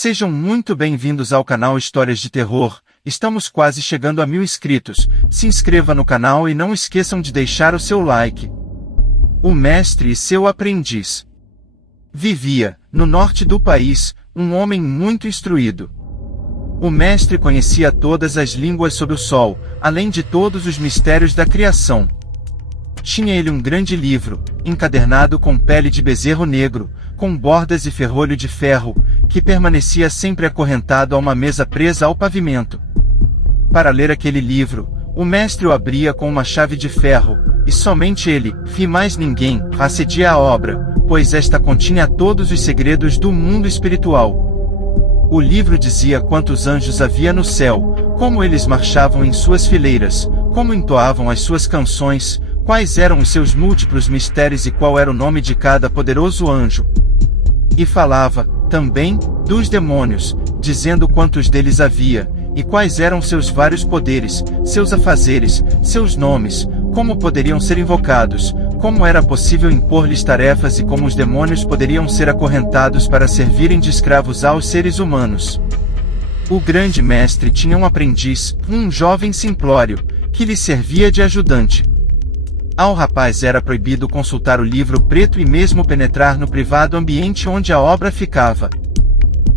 Sejam muito bem-vindos ao canal Histórias de Terror. Estamos quase chegando a 1000 inscritos. Se inscreva no canal e não esqueçam de deixar o seu like. O mestre e seu aprendiz. Vivia, no norte do país, um homem muito instruído. O mestre conhecia todas as línguas sob o sol, além de todos os mistérios da criação. Tinha ele um grande livro, encadernado com pele de bezerro negro, com bordas e ferrolho de ferro, que permanecia sempre acorrentado a uma mesa presa ao pavimento. Para ler aquele livro, o mestre o abria com uma chave de ferro, e somente ele, e mais ninguém, acedia a obra, pois esta continha todos os segredos do mundo espiritual. O livro dizia quantos anjos havia no céu, como eles marchavam em suas fileiras, como entoavam as suas canções, quais eram os seus múltiplos mistérios e qual era o nome de cada poderoso anjo. E falava, também, dos demônios, dizendo quantos deles havia, e quais eram seus vários poderes, seus afazeres, seus nomes, como poderiam ser invocados, como era possível impor-lhes tarefas e como os demônios poderiam ser acorrentados para servirem de escravos aos seres humanos. O grande mestre tinha um aprendiz, um jovem simplório, que lhe servia de ajudante. Ao rapaz era proibido consultar o livro preto e mesmo penetrar no privado ambiente onde a obra ficava.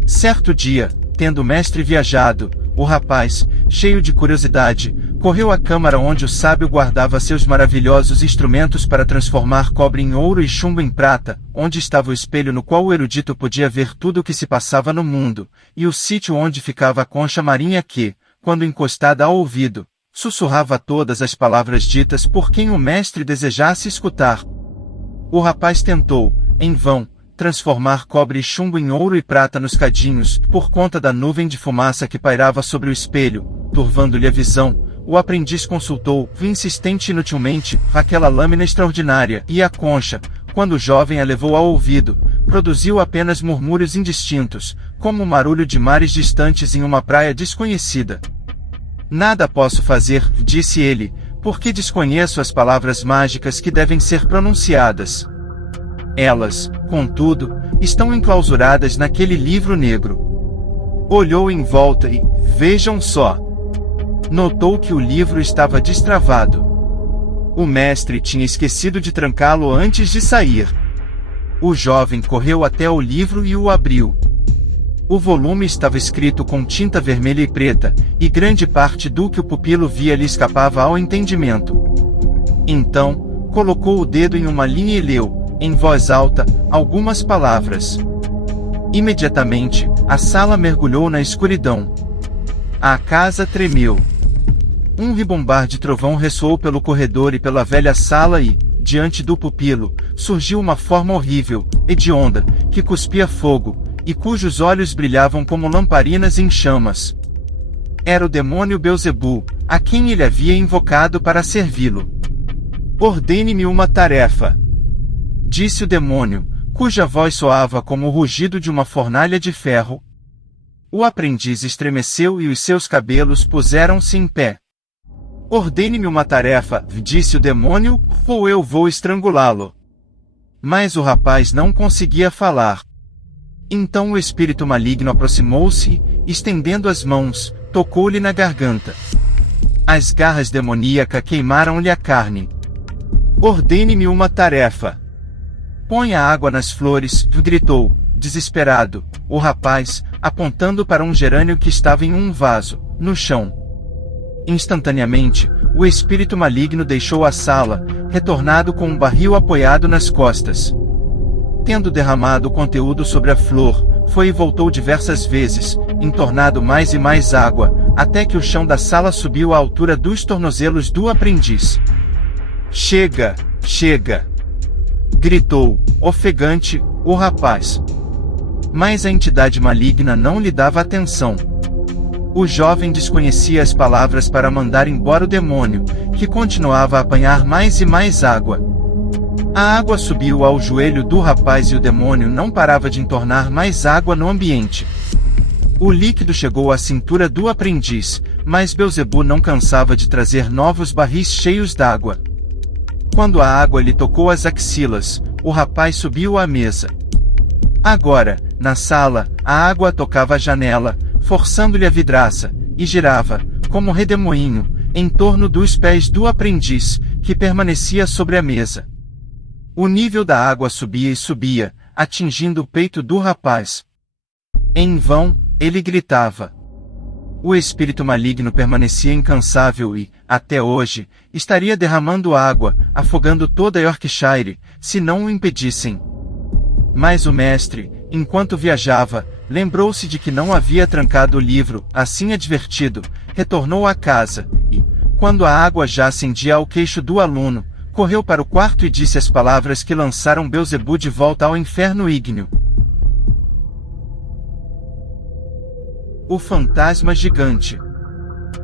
Certo dia, tendo o mestre viajado, o rapaz, cheio de curiosidade, correu à câmara onde o sábio guardava seus maravilhosos instrumentos para transformar cobre em ouro e chumbo em prata, onde estava o espelho no qual o erudito podia ver tudo o que se passava no mundo, e o sítio onde ficava a concha marinha que, quando encostada ao ouvido, sussurrava todas as palavras ditas por quem o mestre desejasse escutar. O rapaz tentou, em vão, transformar cobre e chumbo em ouro e prata nos cadinhos, por conta da nuvem de fumaça que pairava sobre o espelho, turvando-lhe a visão. O aprendiz consultou, insistente e inutilmente, aquela lâmina extraordinária, e a concha, quando o jovem a levou ao ouvido, produziu apenas murmúrios indistintos, como o marulho de mares distantes em uma praia desconhecida. Nada posso fazer, disse ele, porque desconheço as palavras mágicas que devem ser pronunciadas. Elas, contudo, estão enclausuradas naquele livro negro. Olhou em volta e, vejam só! Notou que o livro estava destravado. O mestre tinha esquecido de trancá-lo antes de sair. O jovem correu até o livro e o abriu. O volume estava escrito com tinta vermelha e preta, e grande parte do que o pupilo via lhe escapava ao entendimento. Então, colocou o dedo em uma linha e leu, em voz alta, algumas palavras. Imediatamente, a sala mergulhou na escuridão. A casa tremeu. Um ribombar de trovão ressoou pelo corredor e pela velha sala e, diante do pupilo, surgiu uma forma horrível, hedionda, que cuspia fogo, e cujos olhos brilhavam como lamparinas em chamas. Era o demônio Beelzebu, a quem ele havia invocado para servi-lo. Ordene-me uma tarefa, disse o demônio, cuja voz soava como o rugido de uma fornalha de ferro. O aprendiz estremeceu e os seus cabelos puseram-se em pé. Ordene-me uma tarefa, disse o demônio, ou eu vou estrangulá-lo. Mas o rapaz não conseguia falar. Então o espírito maligno aproximou-se e, estendendo as mãos, tocou-lhe na garganta. As garras demoníacas queimaram-lhe a carne. Ordene-me uma tarefa. Ponha água nas flores, gritou, desesperado, o rapaz, apontando para um gerânio que estava em um vaso, no chão. Instantaneamente, o espírito maligno deixou a sala, retornado com um barril apoiado nas costas. Tendo derramado o conteúdo sobre a flor, foi e voltou diversas vezes, entornado mais e mais água, até que o chão da sala subiu à altura dos tornozelos do aprendiz. Chega, chega! Gritou, ofegante, o rapaz. Mas a entidade maligna não lhe dava atenção. O jovem desconhecia as palavras para mandar embora o demônio, que continuava a apanhar mais e mais água. A água subiu ao joelho do rapaz e o demônio não parava de entornar mais água no ambiente. O líquido chegou à cintura do aprendiz, mas Beelzebu não cansava de trazer novos barris cheios d'água. Quando a água lhe tocou as axilas, o rapaz subiu à mesa. Agora, na sala, A água tocava a janela, forçando-lhe a vidraça, e girava, como redemoinho, em torno dos pés do aprendiz, que permanecia sobre a mesa. O nível da água subia e subia, atingindo o peito do rapaz. Em vão, ele gritava. O espírito maligno permanecia incansável e, até hoje, estaria derramando água, afogando toda Yorkshire, se não o impedissem. Mas o mestre, enquanto viajava, lembrou-se de que não havia trancado o livro, assim advertido, retornou à casa, e, quando a água já ascendia ao queixo do aluno, correu para o quarto e disse as palavras que lançaram Beelzebub de volta ao inferno ígneo. O fantasma gigante.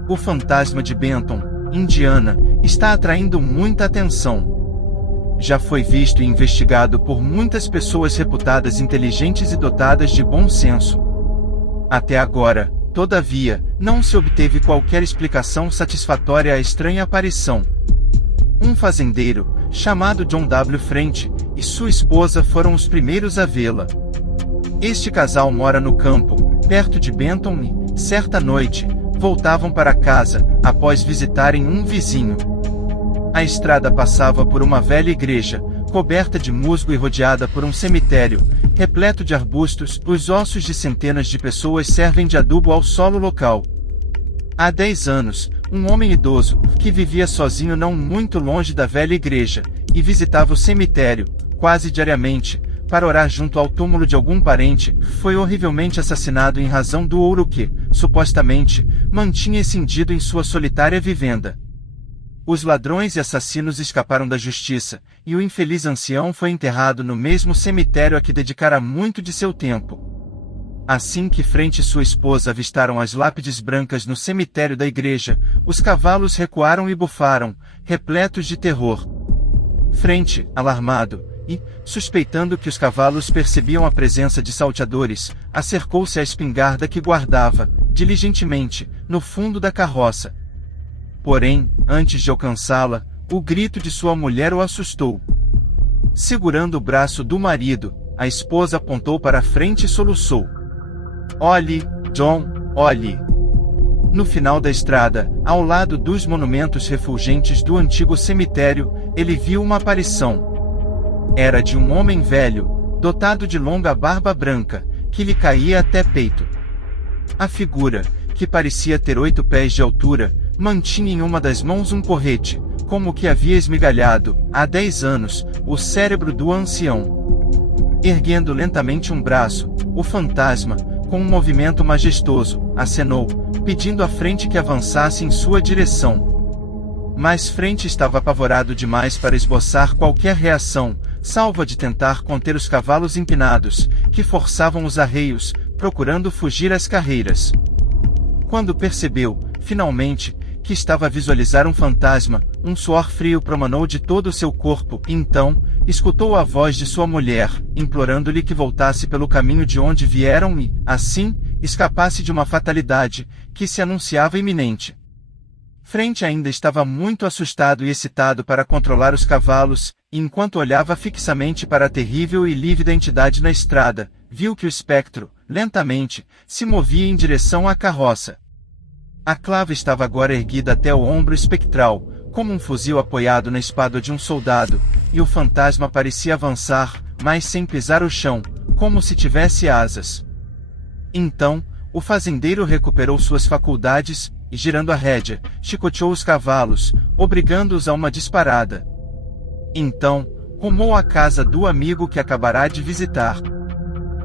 O fantasma de Benton, Indiana, está atraindo muita atenção. Já foi visto e investigado por muitas pessoas reputadas inteligentes e dotadas de bom senso. Até agora, todavia, não se obteve qualquer explicação satisfatória à estranha aparição. Um fazendeiro, chamado John W. French, e sua esposa foram os primeiros a vê-la. Este casal mora no campo, perto de Benton e, certa noite, voltavam para casa, após visitarem um vizinho. A estrada passava por uma velha igreja, coberta de musgo e rodeada por um cemitério, repleto de arbustos. Os ossos de centenas de pessoas servem de adubo ao solo local. Há 10 anos, um homem idoso, que vivia sozinho não muito longe da velha igreja, e visitava o cemitério, quase diariamente, para orar junto ao túmulo de algum parente, foi horrivelmente assassinado em razão do ouro que, supostamente, mantinha escindido em sua solitária vivenda. Os ladrões e assassinos escaparam da justiça, e o infeliz ancião foi enterrado no mesmo cemitério a que dedicara muito de seu tempo. Assim que French e sua esposa avistaram as lápides brancas no cemitério da igreja, os cavalos recuaram e bufaram, repletos de terror. French, alarmado, e, suspeitando que os cavalos percebiam a presença de salteadores, acercou-se à espingarda que guardava, diligentemente, no fundo da carroça. Porém, antes de alcançá-la, o grito de sua mulher o assustou. Segurando o braço do marido, a esposa apontou para a frente e soluçou. "Olhe, John, olhe!" No final da estrada, ao lado dos monumentos refulgentes do antigo cemitério, ele viu uma aparição. Era de um homem velho, dotado de longa barba branca, que lhe caía até peito. A figura, que parecia ter 8 pés de altura, mantinha em uma das mãos um porrete, como que havia esmigalhado, há 10 anos, o cérebro do ancião. Erguendo lentamente um braço, o fantasma, com um movimento majestoso, acenou, pedindo à Frente que avançasse em sua direção. Mas Frente estava apavorado demais para esboçar qualquer reação, salvo a de tentar conter os cavalos empinados, que forçavam os arreios, procurando fugir às carreiras. Quando percebeu, finalmente, que estava a visualizar um fantasma, um suor frio promanou de todo o seu corpo. Então, escutou a voz de sua mulher, implorando-lhe que voltasse pelo caminho de onde vieram e, assim, escapasse de uma fatalidade, que se anunciava iminente. Frente ainda estava muito assustado e excitado para controlar os cavalos, e enquanto olhava fixamente para a terrível e lívida entidade na estrada, viu que o espectro, lentamente, se movia em direção à carroça. A clava estava agora erguida até o ombro espectral, como um fuzil apoiado na espádua de um soldado, e o fantasma parecia avançar, mas sem pisar o chão, como se tivesse asas. Então, o fazendeiro recuperou suas faculdades, e girando a rédea, chicoteou os cavalos, obrigando-os a uma disparada. Então, rumou à casa do amigo que acabará de visitar.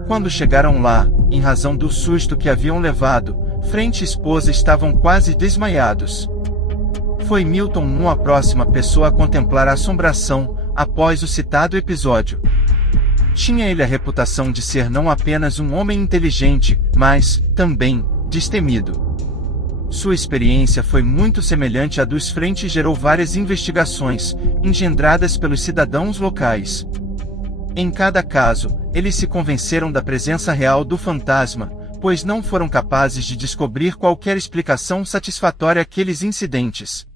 Quando chegaram lá, em razão do susto que haviam levado, Frente e esposa estavam quase desmaiados. Foi Milton a próxima pessoa a contemplar a assombração, após o citado episódio. Tinha ele a reputação de ser não apenas um homem inteligente, mas, também, destemido. Sua experiência foi muito semelhante à dos Frente e gerou várias investigações, engendradas pelos cidadãos locais. Em cada caso, eles se convenceram da presença real do fantasma, pois não foram capazes de descobrir qualquer explicação satisfatória àqueles incidentes.